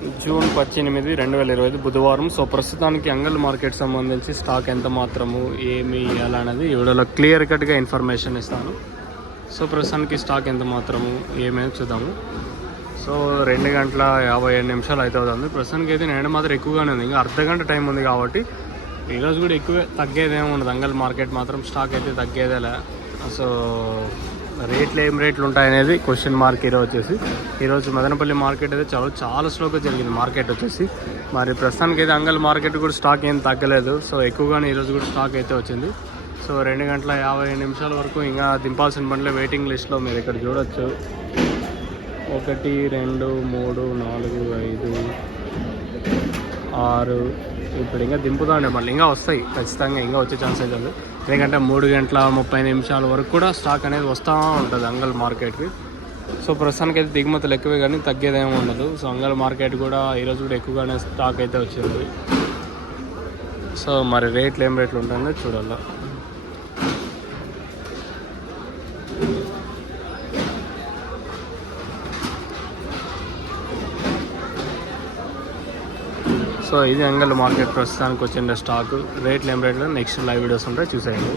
June 18, 2020 బుధవారం. So ప్రస్తుతానికి అంగల్ market సంబంధించి స్టాక్ ఎంత మాత్రము ఏమి ఎలా అనేది ఈ వీడియోలో క్లియర్ కట్గా ఇన్ఫర్మేషన్ ఇస్తాను. సో ప్రస్తుతానికి స్టాక్ ఎంత మాత్రము ఏమేమి చూద్దాము. సో 2:57 అయితే అవుతుంది. ప్రస్తుతానికి అయితే నేను మాత్రం ఎక్కువగానే ఉంది, ఇంకా అర్ధగంట టైం ఉంది కాబట్టి ఈరోజు కూడా ఎక్కువే, తగ్గేదేమో ఉండదు. అంగల్ మార్కెట్ మాత్రం స్టాక్ అయితే తగ్గేదేలే. సో రేట్లు ఏం రేట్లు ఉంటాయనేది క్వశ్చన్ మార్క్. ఈరోజు మదనపల్లి మార్కెట్ అయితే చాలా స్లోగా జరిగింది మార్కెట్ వచ్చేసి. మరి ప్రస్తుతానికి అయితే అంగల్ మార్కెట్ కూడా స్టాక్ ఏం తగ్గలేదు. సో ఎక్కువగానే ఈరోజు కూడా స్టాక్ అయితే వచ్చింది. సో 2:50 వరకు ఇంకా దింపాల్సిన బండ్లే వెయిటింగ్ లిస్ట్లో మీరు ఇక్కడ చూడొచ్చు. 1, 2, 3, 4, 5, 6 ఇప్పుడు ఇంకా దింపుతా ఉండే మళ్ళీ ఇంకా వస్తాయి ఖచ్చితంగా, ఇంకా వచ్చే ఛాన్స్ అయితే ఉంది. ఎందుకంటే 3:30 వరకు కూడా స్టాక్ అనేది వస్తూ ఉంటుంది అంగల్ మార్కెట్కి. సో ప్రస్తుతానికి అయితే దిగుమతులు ఎక్కువే కానీ తగ్గేదేమీ ఉండదు. సో అంగల్ మార్కెట్ కూడా ఈరోజు కూడా ఎక్కువగానే స్టాక్ అయితే వచ్చింది. సో మరి రేట్లు ఏం రేట్లు ఉంటాయో చూడాలి. సో ఇది అంగల్ మార్కెట్ ప్రస్తుతానికి వచ్చిన స్టాక్. రేట్లు ఏం రేట్లు నెక్స్ట్ లైవ్ వీడియోస్ ఉంటాయి, చూసేయండి.